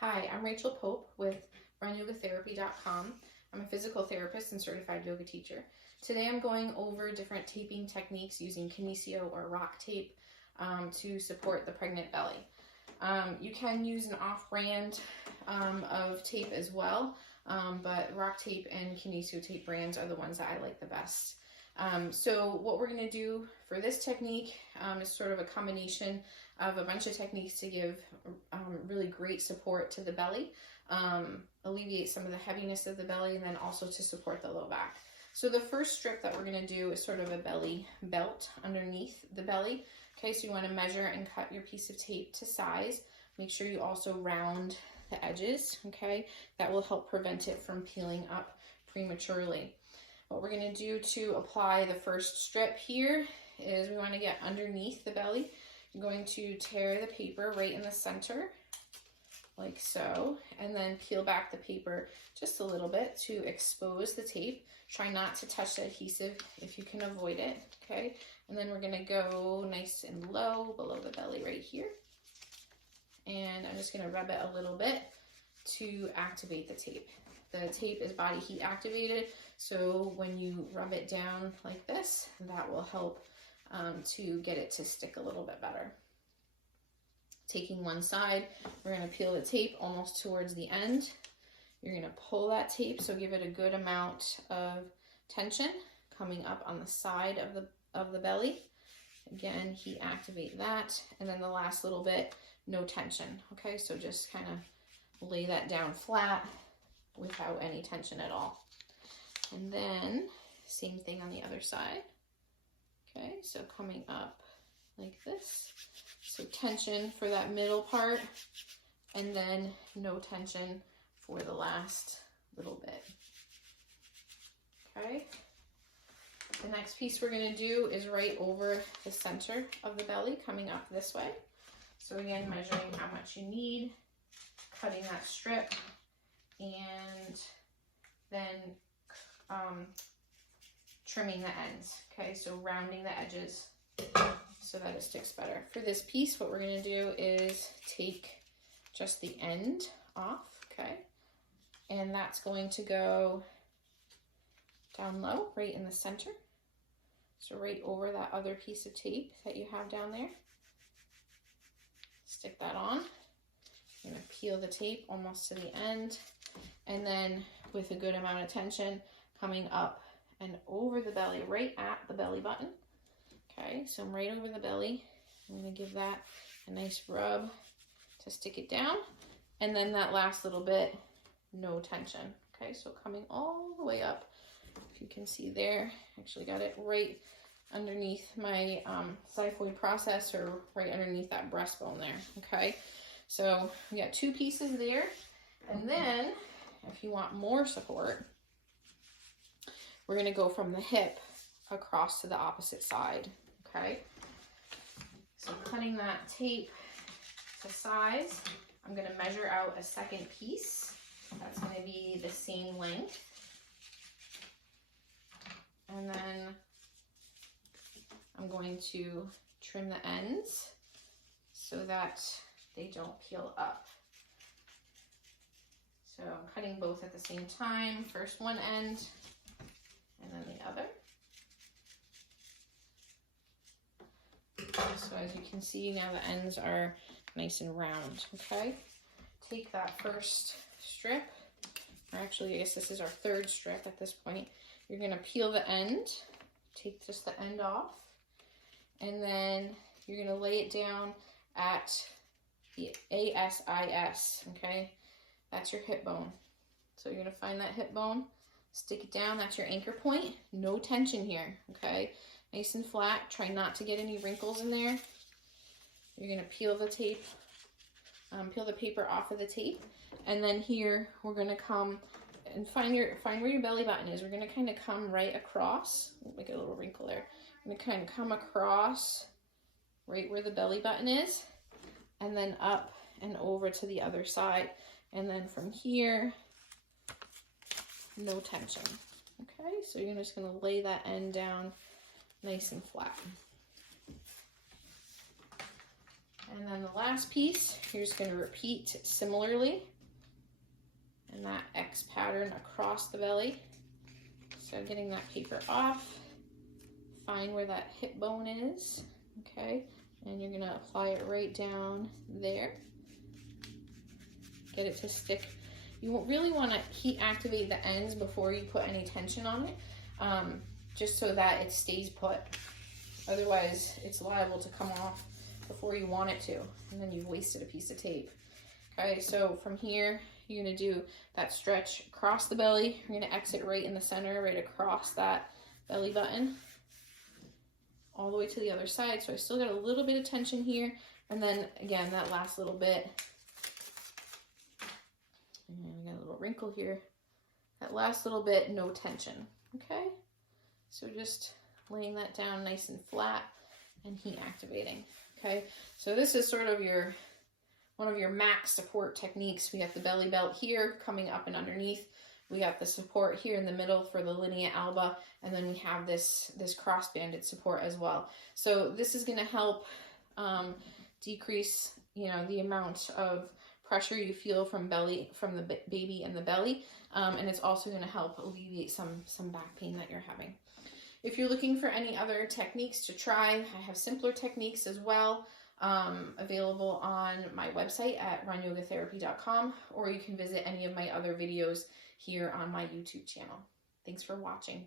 Hi, I'm Rachel Pope with runyogatherapy.com. I'm a physical therapist and certified yoga teacher. Today I'm going over different taping techniques using Kinesio or rock tape to support the pregnant belly. You can use an off-brand of tape as well, but rock tape and Kinesio tape brands are the ones that I like the best. So what we're going to do for this technique is sort of a combination of a bunch of techniques to give really great support to the belly, alleviate some of the heaviness of the belly, and then also to support the low back. So the first strip that we're going to do is sort of a belly belt underneath the belly. Okay, so you want to measure and cut your piece of tape to size. Make sure you also round the edges, okay? That will help prevent it from peeling up prematurely. What we're going to do to apply the first strip here is we want to get underneath the belly. You're going to tear the paper right in the center, like so, and then peel back the paper just a little bit to expose the tape. Try not to touch the adhesive if you can avoid it, okay? And then we're going to go nice and low below the belly right here. And I'm just going to rub it a little bit to activate the tape. The tape is body heat activated, so when you rub it down like this, that will help to get it to stick a little bit better. Taking one side, we're going to peel the tape almost towards the end. You're going to pull that tape, so give it a good amount of tension coming up on the side of the belly. Again, heat activate that, and then the last little bit, no tension. Okay, so just kind of lay that down flat without any tension at all. And then same thing on the other side. Okay, so coming up like this. So tension for that middle part, and then no tension for the last little bit. Okay. The next piece we're going to do is right over the center of the belly, coming up this way. So again, measuring how much you need, cutting that strip, and then trimming the ends. Okay, so rounding the edges so that it sticks better. For this piece, what we're going to do is take just the end off, okay, and that's going to go down low, right in the center. So right over that other piece of tape that you have down there. Stick that on. I'm going to peel the tape almost to the end, and then with a good amount of tension coming up and over the belly, right at the belly button. Okay, so I'm right over the belly. I'm going to give that a nice rub to stick it down, and then that last little bit, no tension. Okay, so coming all the way up, if you can see there, actually got it right underneath my xiphoid process, or right underneath that breastbone there. Okay, so we got two pieces there, and then if you want more support, we're going to go from the hip across to the opposite side. Okay, so cutting that tape to size, I'm going to measure out a second piece. That's going to be the same length, and then I'm going to trim the ends so that they don't peel up. So I'm cutting both at the same time, first one end and then the other. So as you can see, now the ends are nice and round, okay? Take that first strip, or actually I guess this is our third strip at this point. You're gonna peel the end, take just the end off, and then you're gonna lay it down at the ASIS, okay? That's your hip bone. So you're gonna find that hip bone, stick it down, that's your anchor point. No tension here, okay? Nice and flat, try not to get any wrinkles in there. You're gonna peel the tape, peel the paper off of the tape, and then here we're gonna come and find where your belly button is. We're gonna kind of come right across, make a little wrinkle there. I'm gonna kind of come across right where the belly button is, and then up and over to the other side. And then from here, no tension. Okay, so you're just gonna lay that end down nice and flat. And then the last piece, you're just going to repeat similarly. And that X pattern across the belly. So getting that paper off, find where that hip bone is, okay? And you're gonna apply it right down there. Get it to stick. You really wanna heat activate the ends before you put any tension on it, just so that it stays put. Otherwise, it's liable to come off before you want it to, and then you've wasted a piece of tape. Okay, so from here, you're gonna do that stretch across the belly. You're gonna exit right in the center, right across that belly button, all the way to the other side. So I still got a little bit of tension here. And then again, that last little bit, and we got a little wrinkle here. That last little bit, no tension, okay? So just laying that down nice and flat and heat activating, okay? So this is sort of one of your max support techniques. We got the belly belt here coming up and underneath. We got the support here in the middle for the linea alba, and then we have this cross-banded support as well. So this is gonna help decrease, the amount of pressure you feel from the baby and the belly, and it's also gonna help alleviate some back pain that you're having. If you're looking for any other techniques to try, I have simpler techniques as well, available on my website at runyogatherapy.com, or you can visit any of my other videos here on my YouTube channel. Thanks for watching.